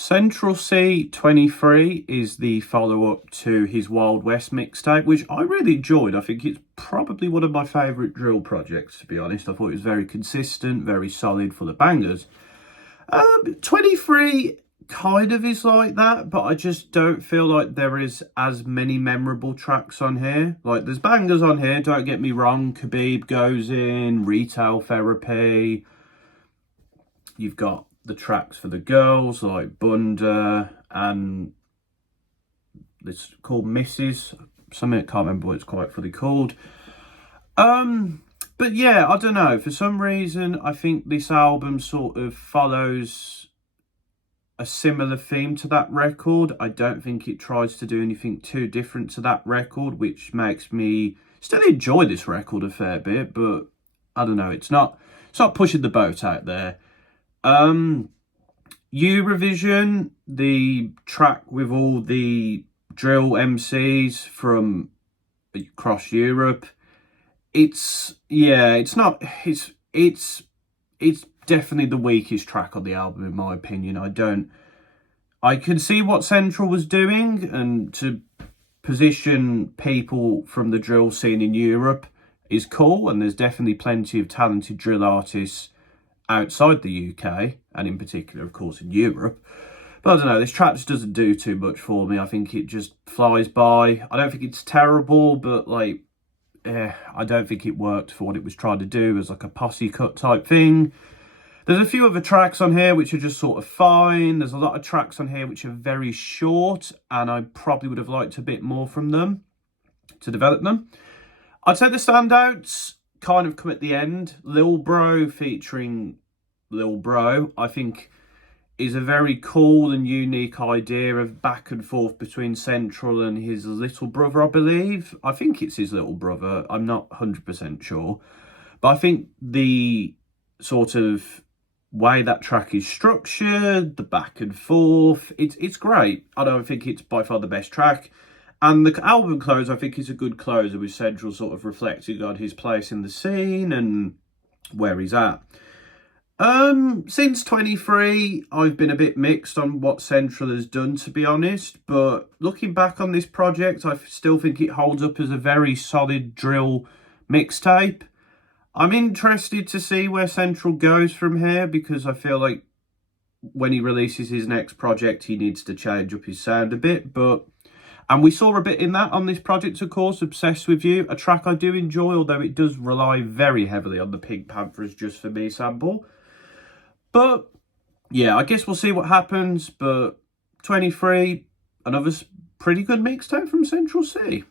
Central Cee-23 is the follow-up to his Wild West mixtape, which I really enjoyed. I think it's probably one of my favourite drill projects, to be honest. I thought it was very consistent, very solid, full of bangers. 23 kind of is like that, but I just don't feel like there is as many memorable tracks on here. Like, there's bangers on here, don't get me wrong. Khabib Goes In, Retail Therapy. You've got the tracks for the girls like Bunda and it's called Mrs. something, I can't remember what it's quite fully called. But yeah, I don't know, for some reason I think this album sort of follows a similar theme to that record. I don't think it tries to do anything too different to that record, which makes me still enjoy this record a fair bit, but I don't know, it's not pushing the boat out there. Eurovision, the track with all the drill MCs from across Europe, it's definitely the weakest track on the album in my opinion. I can see what Central was doing, and to position people from the drill scene in Europe is cool, and there's definitely plenty of talented drill artists outside the UK, and in particular, of course, in Europe. But I don't know, this track just doesn't do too much for me. I think it just flies by. I don't think it's terrible, but like, I don't think it worked for what it was trying to do as like a posse cut type thing. There's a few other tracks on here which are just sort of fine. There's a lot of tracks on here which are very short, and I probably would have liked a bit more from them to develop them. I'd say the standouts kind of come at the end. Lil Bro featuring Lil Bro, I think, is a very cool and unique idea of back and forth between Central and his little brother, I believe. I think it's his little brother. I'm not 100% sure. But I think the sort of way that track is structured, the back and forth, it's great. I don't think it's by far the best track. And the album close, I think, is a good closer, with Central sort of reflecting on his place in the scene and where he's at. Since 23, I've been a bit mixed on what Central has done, to be honest. But looking back on this project, I still think it holds up as a very solid drill mixtape. I'm interested to see where Central goes from here, because I feel like when he releases his next project, he needs to change up his sound a bit. And we saw a bit in that on this project, of course, Obsessed With You, a track I do enjoy, although it does rely very heavily on the Pink Panthers Just For Me sample. But yeah, I guess we'll see what happens. But 23, another pretty good mixtape from Central Cee.